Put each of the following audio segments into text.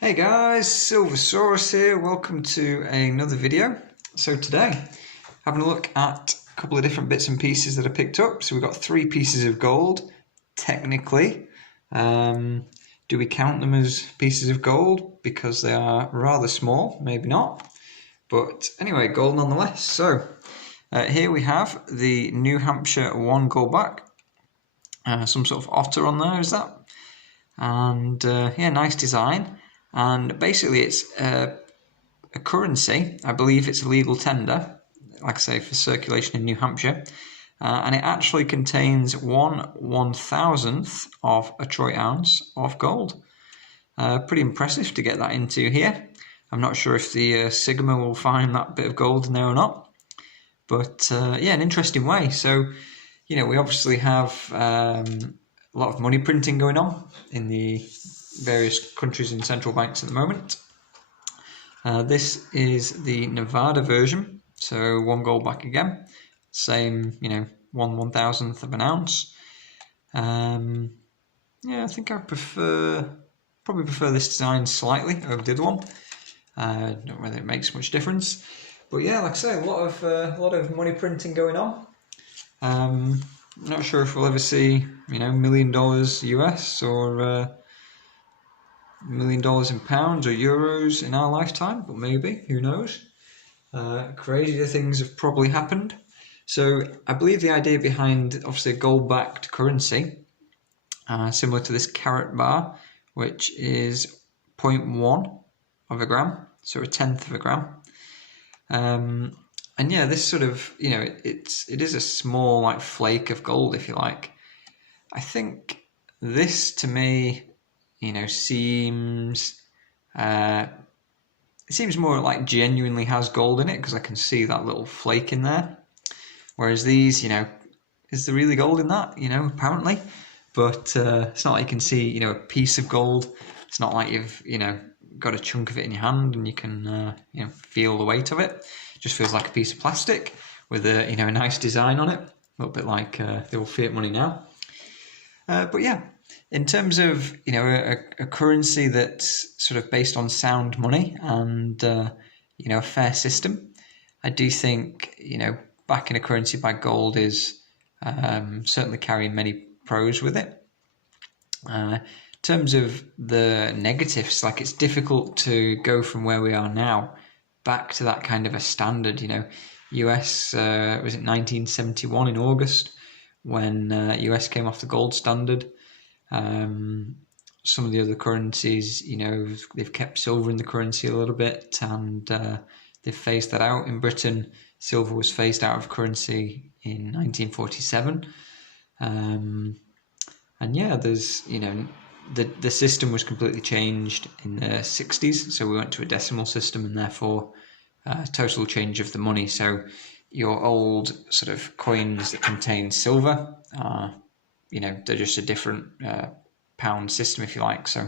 Hey guys, Silversaurus here. Welcome to another video. So today, having a look at a couple of different bits and pieces that I picked up. So we've got 3 pieces of gold, technically. Do we count them as pieces of gold because they are rather small? Maybe not. But anyway, gold nonetheless. So here we have the New Hampshire 1 goldback. Some sort of otter on there, is that? And yeah, nice design. And basically it's a currency. I believe it's a legal tender, like I say, for circulation in New Hampshire. And it actually contains 1/1000th of a troy ounce of gold. Pretty impressive to get that into here. I'm not sure if the Sigma will find that bit of gold in there or not. But yeah, an interesting way. So, we obviously have a lot of money printing going on in the various countries and central banks at the moment. This is the Nevada version, so 1 goldback again, same, 1/1000th of an ounce. Yeah, I think probably prefer this design slightly over the other one. Don't know whether it makes much difference, but yeah, like I say, a lot of money printing going on. Not sure if we'll ever see, $1 million US or $1 million in pounds or euros in our lifetime, but maybe, who knows. Crazier things have probably happened. So I believe the idea behind, obviously, a gold-backed currency, similar to this carat bar, which is 0.1 of a gram, so 1/10 of a gram. And yeah, this sort of, it is a small, like, flake of gold, if you like. I think this, to me, seems it seems more like genuinely has gold in it because I can see that little flake in there. Whereas these, is there really gold in that? Apparently, but it's not like you can see, a piece of gold. It's not like you've, got a chunk of it in your hand and you can, feel the weight of it. It just feels like a piece of plastic with a, a nice design on it. A little bit like the old fiat money now. But yeah. In terms of, a currency that's sort of based on sound money and, a fair system, I do think, backing a currency by gold is certainly carrying many pros with it. In terms of the negatives, like it's difficult to go from where we are now back to that kind of a standard, US, was it 1971 in August when US came off the gold standard. Some of the other currencies, they've kept silver in the currency a little bit and they've phased that out. In Britain, silver was phased out of currency in 1947. And yeah, there's, the system was completely changed in the 60s. So we went to a decimal system and therefore total change of the money. So your old sort of coins that contain silver are they're just a different pound system, if you like, so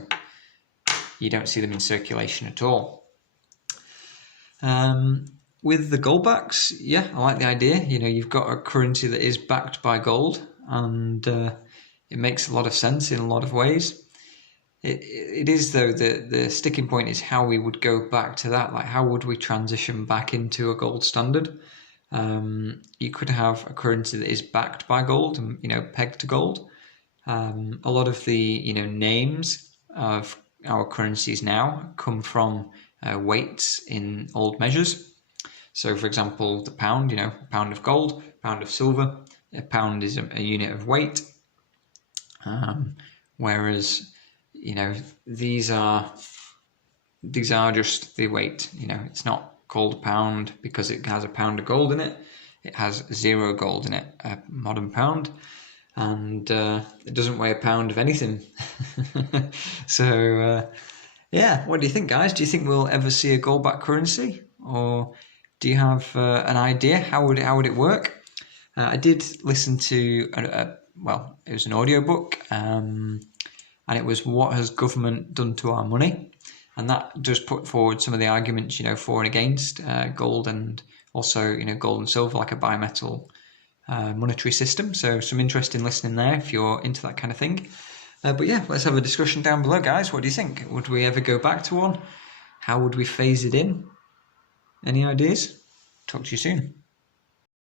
you don't see them in circulation at all. With the goldbacks, yeah, I like the idea. You've got a currency that is backed by gold, and it makes a lot of sense in a lot of ways. It is, though, the sticking point is how we would go back to that. Like, how would we transition back into a gold standard? You could have a currency that is backed by gold and, pegged to gold. A lot of the, names of our currencies now come from weights in old measures. So, for example, the pound, a pound of gold, a pound of silver, a pound is a unit of weight. Whereas, these are just the weight, it's not called a pound because it has a pound of gold in it. It has 0 gold in it, a modern pound, and it doesn't weigh a pound of anything. So yeah, what do you think, guys? Do you think we'll ever see a gold-backed currency, or do you have an idea how would it work? I did listen to well, it was an audiobook, and it was "What Has Government Done to Our Money?" And that does put forward some of the arguments, for and against gold, and also, gold and silver, like a bimetal monetary system. So some interesting listening there if you're into that kind of thing. But yeah, let's have a discussion down below, guys. What do you think? Would we ever go back to one? How would we phase it in? Any ideas? Talk to you soon.